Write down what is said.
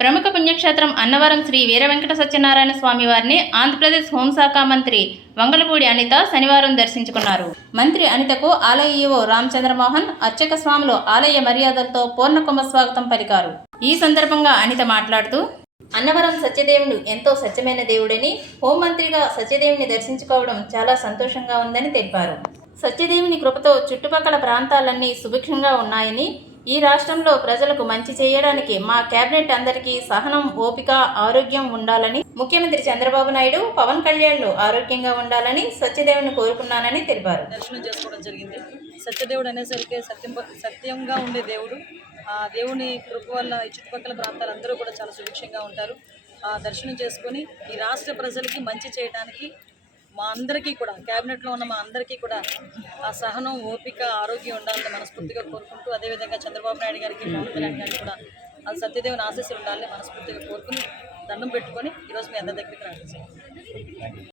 ప్రముఖ పుణ్యక్షేత్రం అన్నవరం శ్రీ వీరవెంకట సత్యనారాయణ స్వామి వారిని ఆంధ్రప్రదేశ్ హోంశాఖ మంత్రి వంగలపూడి అనిత శనివారం దర్శించుకున్నారు. మంత్రి అనితకు ఆలయ ఈవో రామచంద్రమోహన్ అర్చక స్వాములు ఆలయ మర్యాదలతో పూర్ణకుంభ స్వాగతం పలికారు. ఈ సందర్భంగా అనిత మాట్లాడుతూ అన్నవరం సత్యదేవుడు ఎంతో సత్యమైన దేవుడని హోంమంత్రిగా సత్యదేవుని దర్శించుకోవడం చాలా సంతోషంగా ఉందని తెలిపారు. సత్యదేవుని కృపతో చుట్టుపక్కల ప్రాంతాలన్నీ సుభిక్షంగా ఉన్నాయని ఈ రాష్ట్రంలో ప్రజలకు మంచి చేయడానికి మా కేబినెట్ అందరికీ సహనం ఓపిక ఆరోగ్యం ఉండాలని ముఖ్యమంత్రి చంద్రబాబు నాయుడు పవన్ కళ్యాణ్లు ఆరోగ్యంగా ఉండాలని సత్యదేవుని కోరుకున్నానని తెలిపారు. దర్శనం చేసుకోవడం జరిగింది. సత్యదేవుడు అనేసరికి సత్యం సత్యంగా ఉండే దేవుడు. ఆ దేవుని కృప వల్ల ఈ చుట్టుపక్కల ప్రాంతాలందరూ కూడా చాలా సుభిక్షంగా ఉంటారు. ఆ దర్శనం చేసుకొని ఈ రాష్ట్ర ప్రజలకి మంచి చేయడానికి మా అందరికీ కూడా క్యాబినెట్లో ఉన్న మా అందరికీ కూడా ఆ సహనం ఓపిక ఆరోగ్యం ఉండాలని మనస్ఫూర్తిగా కోరుకుంటూ అదేవిధంగా చంద్రబాబు నాయుడు గారికి పవన్ కళ్యాణ్ గారికి కూడా ఆ సత్యదేవుని ఆశీస్సులు ఉండాలని మనస్ఫూర్తిగా కోరుకుని దండం పెట్టుకొని ఈరోజు మీ అందరి దగ్గరికి రావడం